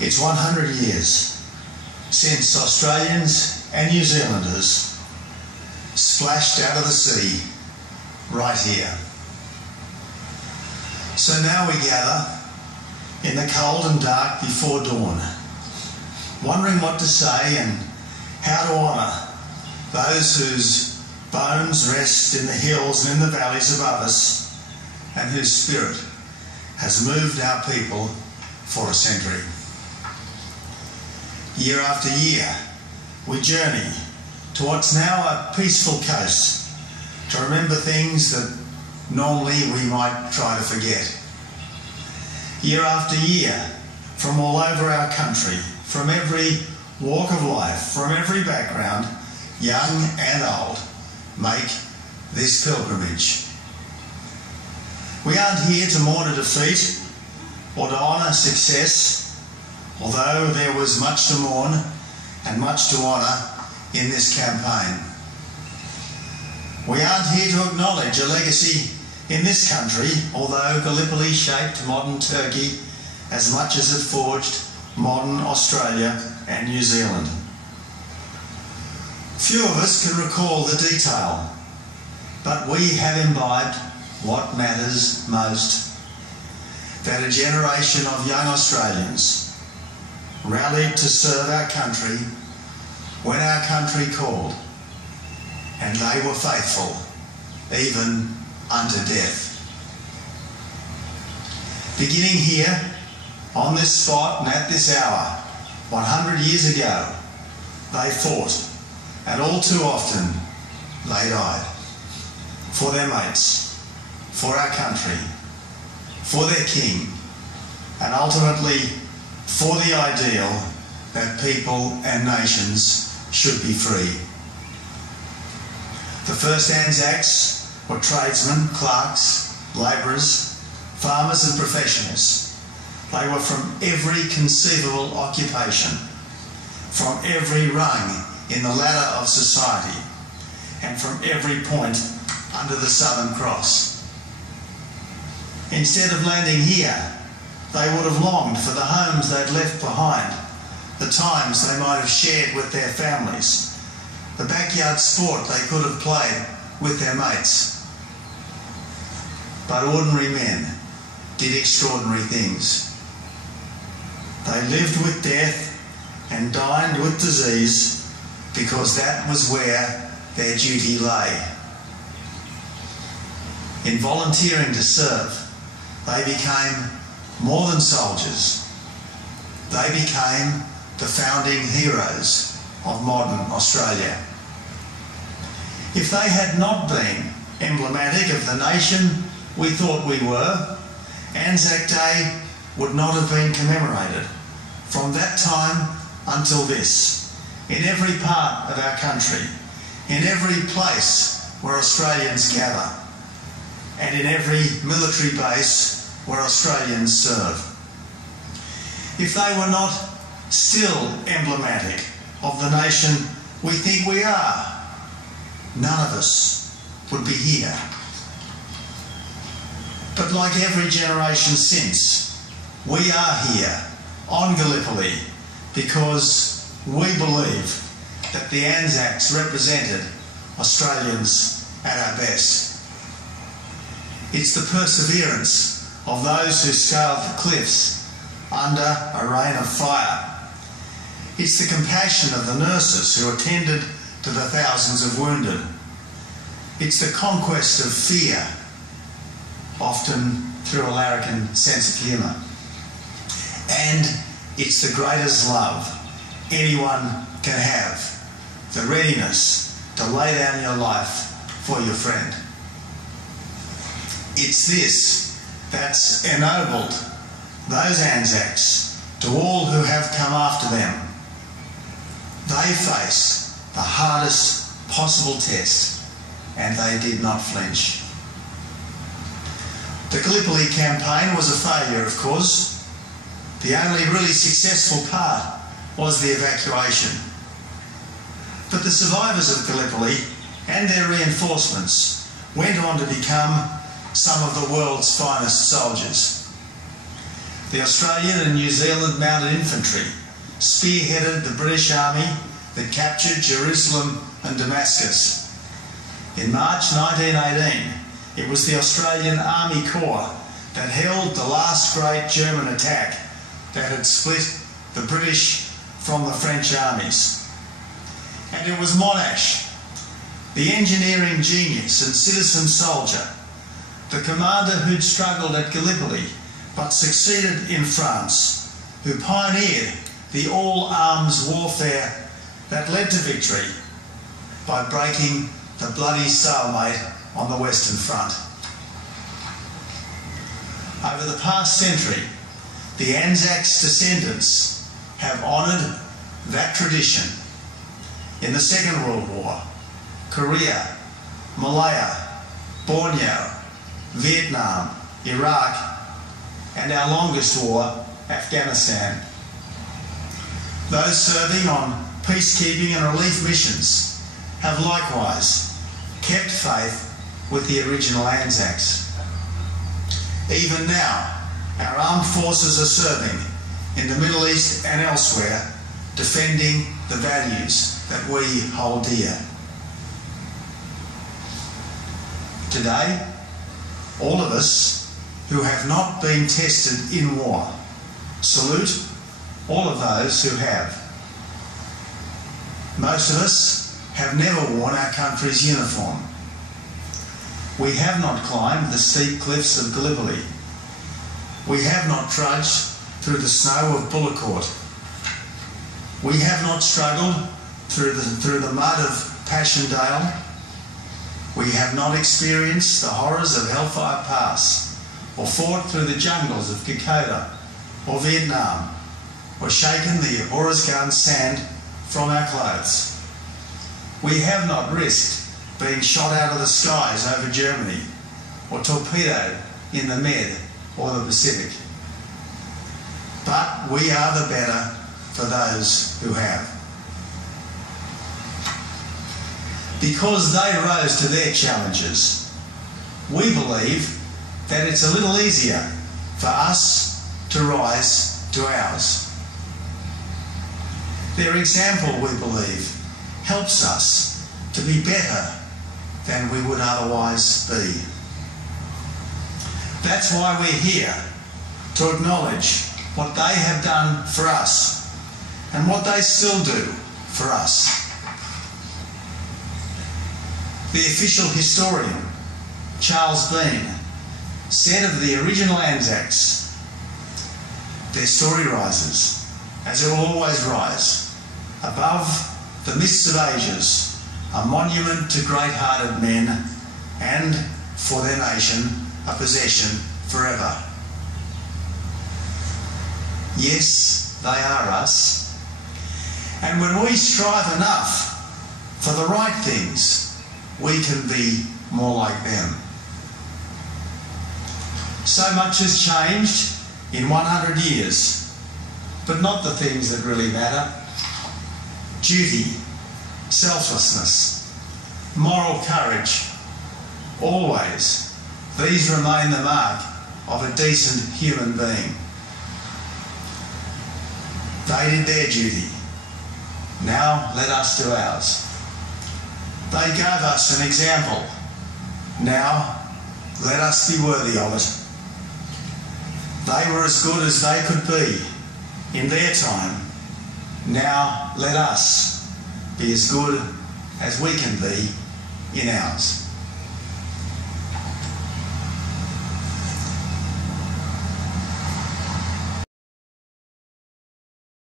It's 100 years since Australians and New Zealanders splashed out of the sea right here. So now we gather in the cold and dark before dawn, wondering what to say and how to honour those whose bones rest in the hills and in the valleys above us, and whose spirit has moved our people for a century. Year after year, we journey to what's now a peaceful coast to remember things that normally we might try to forget. Year after year, from all over our country, from every walk of life, from every background, young and old, make this pilgrimage. We aren't here to mourn a defeat or to honour success, although there was much to mourn and much to honour in this campaign. We aren't here to acknowledge a legacy in this country, although Gallipoli shaped modern Turkey as much as it forged modern Australia and New Zealand. Few of us can recall the detail, but we have imbibed what matters most: that a generation of young Australians rallied to serve our country when our country called, and they were faithful even unto death. Beginning here, on this spot and at this hour, 100 years ago, they fought, and all too often they died for their mates, for our country, for their king, and ultimately for the ideal that people and nations should be free. The first Anzacs were tradesmen, clerks, labourers, farmers and professionals. They were from every conceivable occupation, from every rung in the ladder of society, and from every point under the Southern Cross. Instead of landing here, they would have longed for the homes they'd left behind, the times they might have shared with their families, the backyard sport they could have played with their mates. But ordinary men did extraordinary things. They lived with death and dined with disease because that was where their duty lay. In volunteering to serve, they became more than soldiers. They became the founding heroes of modern Australia. If they had not been emblematic of the nation we thought we were, Anzac Day would not have been commemorated. From that time until this, in every part of our country, in every place where Australians gather, and in every military base where Australians serve. If they were not still emblematic of the nation we think we are, none of us would be here. But like every generation since, we are here on Gallipoli because we believe that the Anzacs represented Australians at our best. It's the perseverance of those who scaled the cliffs under a rain of fire. It's the compassion of the nurses who attended to the thousands of wounded. It's the conquest of fear, often through a larrikin sense of humour. And it's the greatest love anyone can have, the readiness to lay down your life for your friend. It's this that's ennobled those Anzacs to all who have come after them. They face the hardest possible test, and they did not flinch. The Gallipoli campaign was a failure, of course. The only really successful part was the evacuation. But the survivors of Gallipoli and their reinforcements went on to become some of the world's finest soldiers. The Australian and New Zealand Mounted Infantry spearheaded the British Army that captured Jerusalem and Damascus. In March 1918, it was the Australian Army Corps that held the last great German attack that had split the British from the French armies. And it was Monash, the engineering genius and citizen soldier, the commander who'd struggled at Gallipoli but succeeded in France, who pioneered the all-arms warfare that led to victory by breaking the bloody stalemate on the Western Front. Over the past century, the Anzac's descendants have honoured that tradition in the Second World War, Korea, Malaya, Borneo, Vietnam, Iraq, and our longest war, Afghanistan. Those serving on peacekeeping and relief missions have likewise kept faith with the original Anzacs. Even now, our armed forces are serving in the Middle East and elsewhere, defending the values that we hold dear. Today, all of us who have not been tested in war salute all of those who have. Most of us have never worn our country's uniform. We have not climbed the steep cliffs of Gallipoli. We have not trudged through the snow of Bullecourt. We have not struggled through the mud of Passchendaele. We have not experienced the horrors of Hellfire Pass, or fought through the jungles of Kokoda or Vietnam, or shaken the Oruzgan sand from our clothes. We have not risked being shot out of the skies over Germany, or torpedoed in the Med or the Pacific. But we are the better for those who have. Because they rose to their challenges, we believe that it's a little easier for us to rise to ours. Their example, we believe, helps us to be better than we would otherwise be. That's why we're here, to acknowledge what they have done for us and what they still do for us. The official historian, Charles Bean, said of the original Anzacs, their story rises, as it will always rise, above the mists of ages, a monument to great-hearted men, and, for their nation, a possession forever. Yes, they are us. And when we strive enough for the right things, we can be more like them. So much has changed in 100 years, but not the things that really matter. Duty, selflessness, moral courage, always, these remain the mark of a decent human being. They did their duty. Now let us do ours. They gave us an example. Now let us be worthy of it. They were as good as they could be in their time. Now let us be as good as we can be in ours.